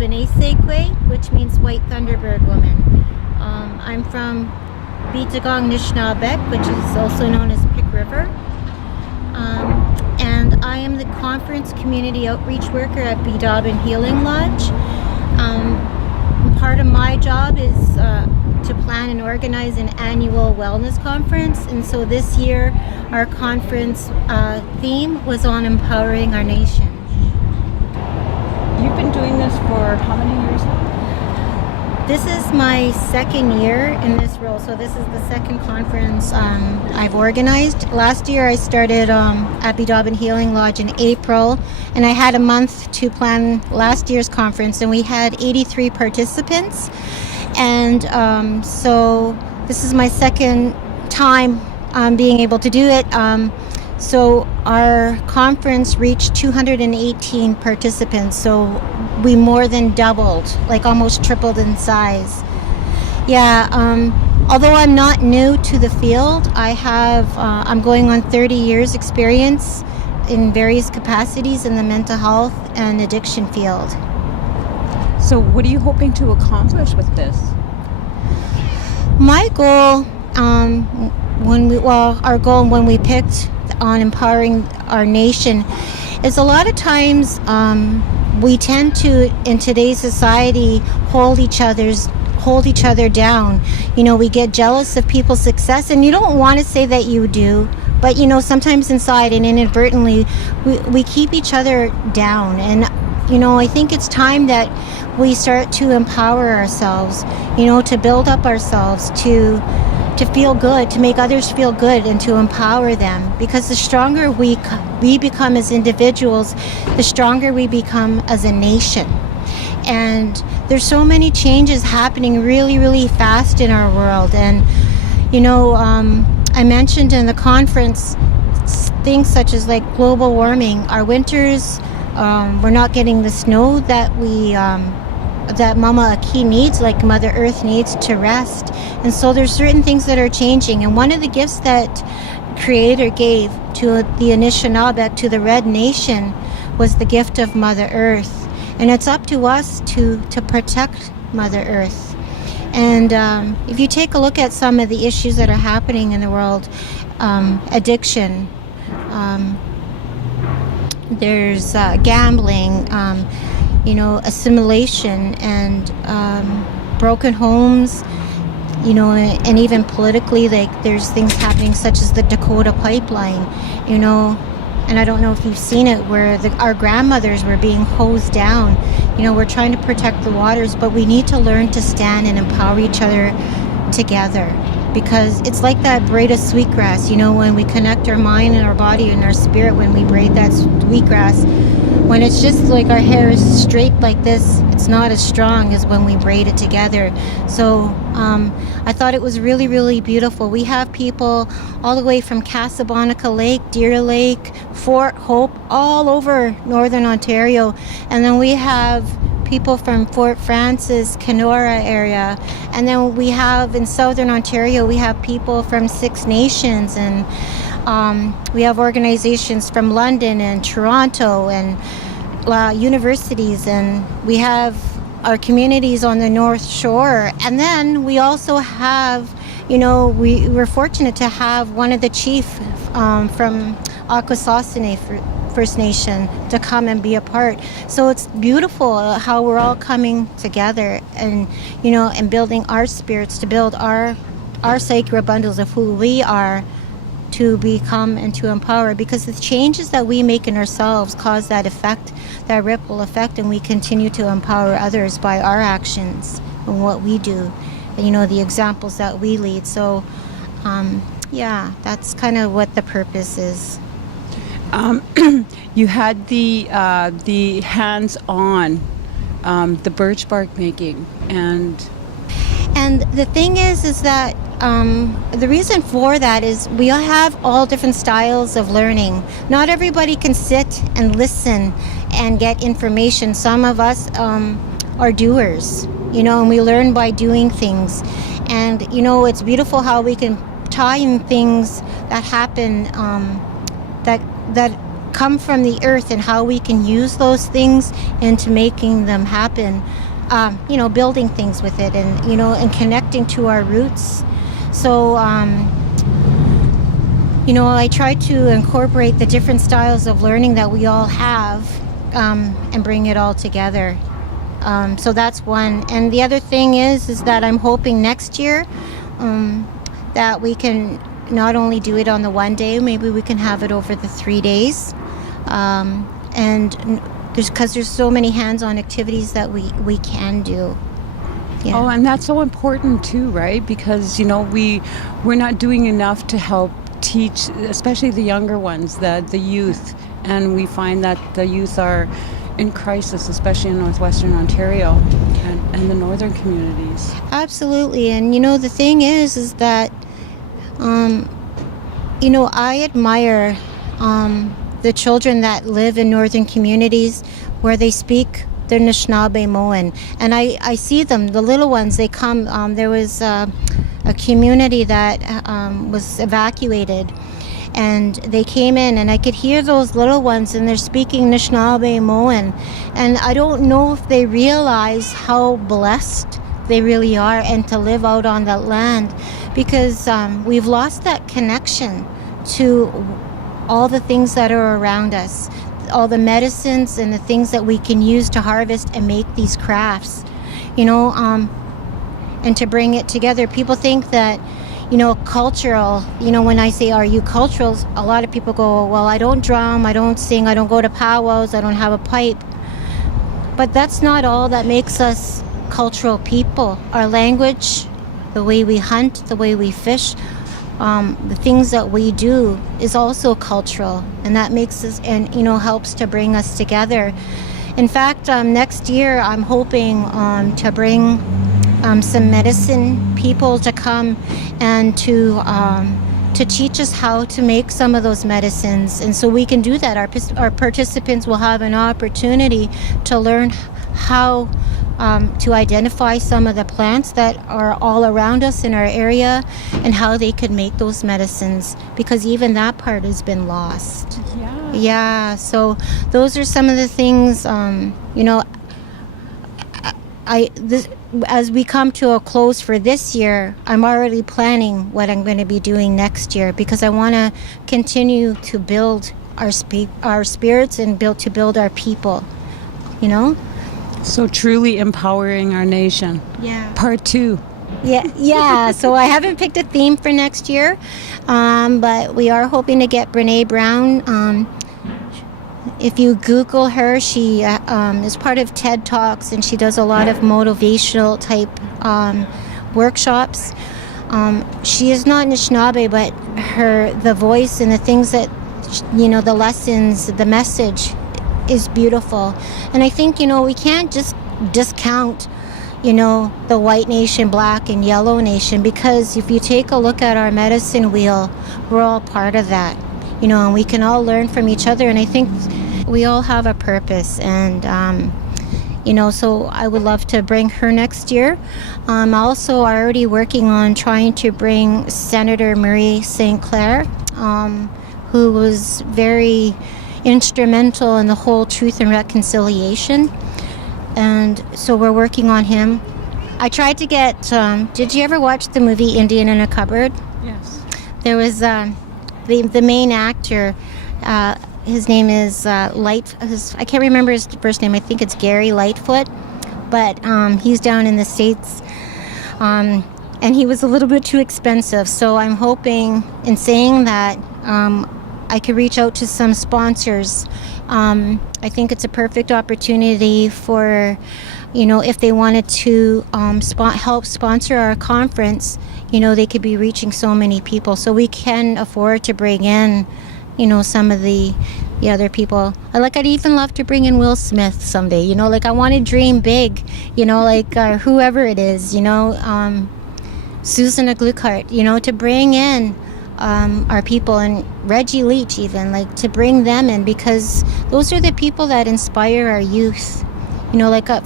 Benesekwe, which means White Thunderbird Woman. I'm from Biidaaban Healing, which is also known as Pick River. And I am the conference community outreach worker at Biidaaban Healing Lodge. Part of my job is to plan and organize an annual wellness conference, and so this year our conference theme was on empowering our nation. You've been doing this for how many years now? This is my second year in this role, so this is the second conference I've organized. Last year I started at Biidaaban Healing Lodge in April, and I had a month to plan last year's conference, and we had 83 participants. And so this is my second time being able to do it. So our conference reached 218 participants, so we more than doubled, like almost tripled in size. Yeah, although I'm not new to the field, I'm going on 30 years experience in various capacities in the mental health and addiction field. So what are you hoping to accomplish with this? My goal, our goal when we picked on empowering our nation is a lot of times we tend to, in today's society, hold each other down. You know, we get jealous of people's success, and you don't want to say that you do, but you know, sometimes inside and inadvertently we keep each other down. And you know, I think it's time that we start to empower ourselves, you know, to build up ourselves, to feel good, to make others feel good, and to empower them. Because the stronger we become as individuals, the stronger we become as a nation. And there's so many changes happening really, really fast in our world. And, you know, I mentioned in the conference things such as like global warming. Our winters, we're not getting the snow that that Mama Aki needs, like Mother Earth needs to rest. And so there's certain things that are changing. And one of the gifts that Creator gave to the Anishinaabe, to the Red Nation, was the gift of Mother Earth. And it's up to us to protect Mother Earth. And if you take a look at some of the issues that are happening in the world, addiction, there's gambling, you know, assimilation, and broken homes, you know, and even politically, like there's things happening such as the Dakota pipeline, you know, and I don't know if you've seen it, where our grandmothers were being hosed down. You know, we're trying to protect the waters, but we need to learn to stand and empower each other together, because it's like that braid of sweetgrass. You know, when we connect our mind and our body and our spirit, when we braid that sweetgrass, when it's just like our hair is straight like this, it's not as strong as when we braid it together. So I thought it was really, really beautiful. We have people all the way from Casablanca Lake, Deer Lake, Fort Hope, all over Northern Ontario. And then we have people from Fort Frances, Kenora area. And then we have in Southern Ontario, we have people from Six Nations, and we have organizations from London and Toronto and universities, and we have our communities on the North Shore. And then we also have, you know, we're fortunate to have one of the chief from Akwesasne First Nation to come and be a part. So it's beautiful how we're all coming together and, you know, and building our spirits to build our sacred bundles of who we are, to become and to empower, because the changes that we make in ourselves cause that effect, that ripple effect, and we continue to empower others by our actions and what we do, and, you know, the examples that we lead. So yeah, that's kind of what the purpose is. You had the hands-on, the birch bark making, and the thing is that the reason for that is we have all different styles of learning. Not everybody can sit and listen and get information. Some of us are doers, you know, and we learn by doing things. And, you know, it's beautiful how we can tie in things that happen, that come from the earth and how we can use those things into making them happen. Building things with it, and and connecting to our roots. So I try to incorporate the different styles of learning that we all have, and bring it all together. So that's one. And the other thing is that I'm hoping next year that we can not only do it on the one day, maybe we can have it over the 3 days. And there's so many hands-on activities that we can do. Yeah. Oh, and that's so important too, right? Because we're not doing enough to help teach, especially the younger ones, the youth, and we find that the youth are in crisis, especially in Northwestern Ontario and the northern communities. Absolutely. And the thing is that I admire the children that live in northern communities where they speak their Anishinaabe and I see them, the little ones. They come. There was a community that was evacuated, and they came in, and I could hear those little ones, and they're speaking Anishinaabe, and I don't know if they realize how blessed they really are, and to live out on that land, because we've lost that connection to all the things that are around us, all the medicines and the things that we can use to harvest and make these crafts, and to bring it together. People think that, cultural, when I say, are you cultural? A lot of people go, well, I don't drum, I don't sing, I don't go to powwows, I don't have a pipe. But that's not all that makes us cultural people. Our language, the way we hunt, the way we fish, the things that we do is also cultural, and that makes us, and helps to bring us together. In fact, next year I'm hoping to bring some medicine people to come and to teach us how to make some of those medicines, and so we can do that. Our participants will have an opportunity to learn how to identify some of the plants that are all around us in our area and how they could make those medicines, because even that part has been lost. Yeah, so those are some of the things, as we come to a close for this year, I'm already planning what I'm going to be doing next year, because I want to continue to build our spirits and build our people, So truly empowering our nation. Yeah. Part 2. Yeah. So I haven't picked a theme for next year, but we are hoping to get Brene Brown. If you Google her, she is part of TED Talks, and she does a lot of motivational type workshops. She is not Anishinaabe, but the voice and the things that, the lessons, the message is beautiful. And I think, we can't just discount, the white nation, black and yellow nation, because if you take a look at our medicine wheel, we're all part of that, and we can all learn from each other. And I think we all have a purpose, and so I would love to bring her next year. I'm also already working on trying to bring Senator Marie St. Clair, who was very instrumental in the whole Truth and Reconciliation, and so we're working on him. I tried to get, did you ever watch the movie Indian in a Cupboard? Yes. There was the main actor, his name is I can't remember his first name, I think it's Gary Lightfoot, but he's down in the States, and he was a little bit too expensive, so I'm hoping, in saying that, I could reach out to some sponsors. I think it's a perfect opportunity for, if they wanted to help sponsor our conference, they could be reaching so many people. So we can afford to bring in, some of the other people. I'd even love to bring in Will Smith someday, I want to dream big, whoever it is, Susan Gluckart, to bring in our people, and Reggie Leach even, to bring them in, because those are the people that inspire our youth.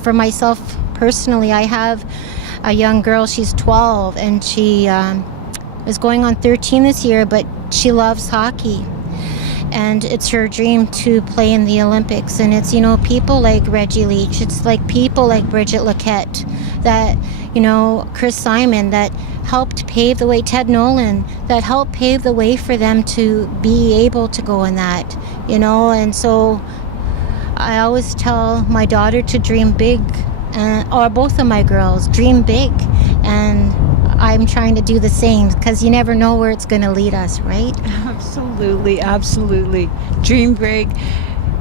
For myself personally, I have a young girl, she's 12, and she is going on 13 this year, but she loves hockey. and it's her dream to play in the Olympics. And it's, people like Reggie Leach, it's like people like Bridget Laquette, that, Chris Simon, that helped pave the way, Ted Nolan, that helped pave the way for them to be able to go in that, and so I always tell my daughter to dream big, or both of my girls, dream big, and I'm trying to do the same, because you never know where it's going to lead us, right? Absolutely, absolutely. Dream big,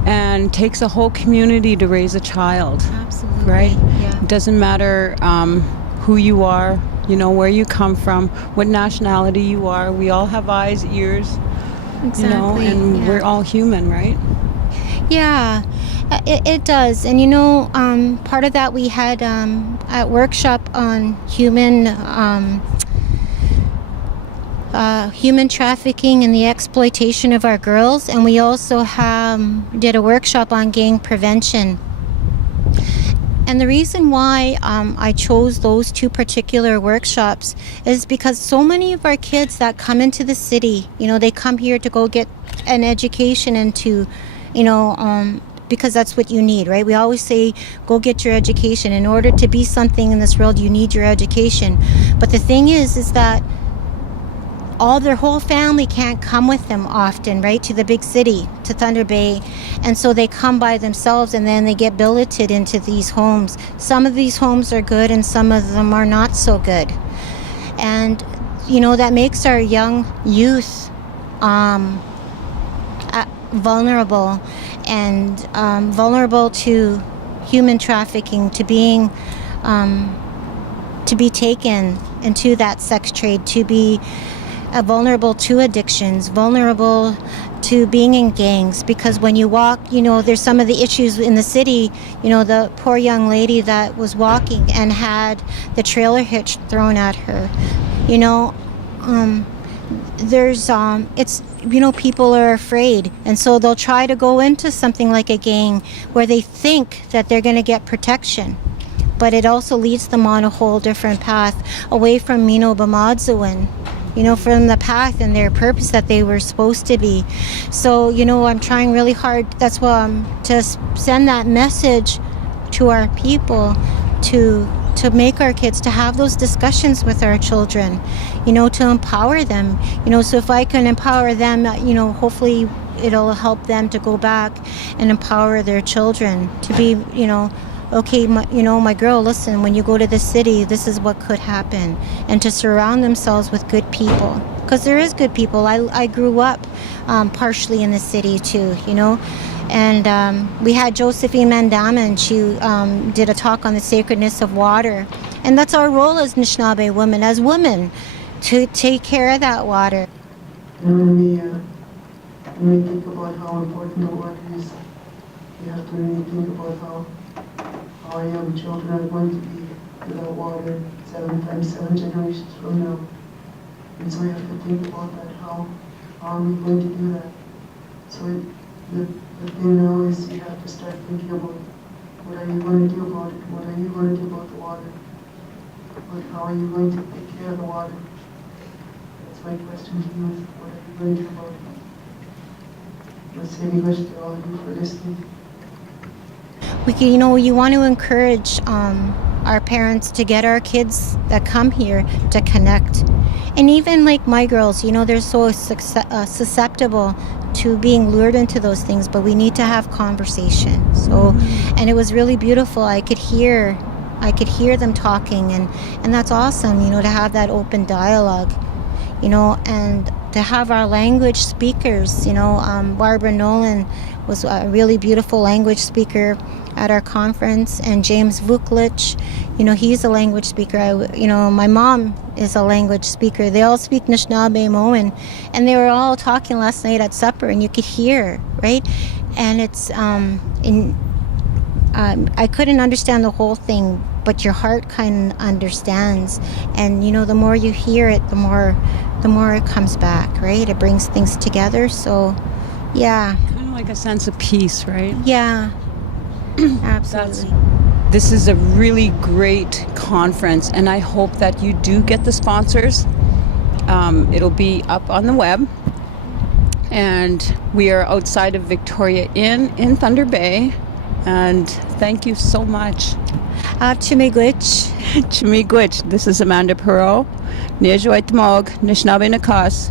and takes a whole community to raise a child. Absolutely. Right? Yeah. It doesn't matter who you are, where you come from, what nationality you are. We all have eyes, ears, Exactly. and yeah. we're all human, right? Yeah, it does. And part of that we had at workshop on human trafficking and the exploitation of our girls, and we also did a workshop on gang prevention. And the reason why I chose those two particular workshops is because so many of our kids that come into the city, they come here to go get an education and to, because that's what you need, right? We always say, go get your education. In order to be something in this world, you need your education. But the thing is that their whole family can't come with them often, right, to the big city, to Thunder Bay. And so they come by themselves, and then they get billeted into these homes. Some of these homes are good and some of them are not so good. And, that makes our young youth vulnerable, and vulnerable to human trafficking, to being, to be taken into that sex trade, to be vulnerable to addictions, vulnerable to being in gangs. Because when you walk, there's some of the issues in the city, the poor young lady that was walking and had the trailer hitch thrown at her, there's it's, people are afraid, and so they'll try to go into something like a gang where they think that they're going to get protection, but it also leads them on a whole different path away from Bamadzawin, from the path and their purpose that they were supposed to be. So, I'm trying really hard. That's why to send that message to our people, to make our kids, to have those discussions with our children, to empower them. So if I can empower them, hopefully it'll help them to go back and empower their children to be, okay, my girl, listen, when you go to the city, this is what could happen. And to surround themselves with good people. Because there is good people. I grew up partially in the city too, And we had Josephine Mandama, and she did a talk on the sacredness of water. And that's our role as Anishinaabe women, as women, to take care of that water. And when we think about how important the water is, we have to really think about how our young children are going to be without water 7 generations from now. And so we have to think about that, how are we going to do that? So the thing now is you have to start thinking about what are you going to do about it? What are you going to do about the water? How are you going to take care of the water? That's my question to you, is what are you going to do about it? Let's say English to all of you for listening. You want to encourage our parents to get our kids that come here to connect. And even like my girls, they're so susceptible to being lured into those things, but we need to have conversation. So, and it was really beautiful. I could hear them talking, and that's awesome, to have that open dialogue, and to have our language speakers, Barbara Nolan was a really beautiful language speaker at our conference, and James Vuklich, he's a language speaker. My mom is a language speaker. They all speak Anishinaabe and they were all talking last night at supper, and you could hear, right? And it's I couldn't understand the whole thing, but your heart kind of understands, and the more you hear it, the more it comes back, right? It brings things together. So yeah, Kind of like a sense of peace, right? yeah. Absolutely. This is a really great conference, and I hope that you do get the sponsors. It'll be up on the web, And we are outside of Victoria Inn in Thunder Bay. And thank you so much. Chimigwich. Chimigwich. This is Amanda Perot, Niajuaitmog, Nishnabé Nakas,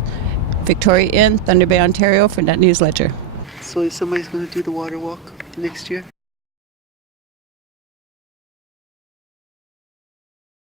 Victoria Inn, Thunder Bay, Ontario for Net News Ledger. So somebody's going to do the water walk next year?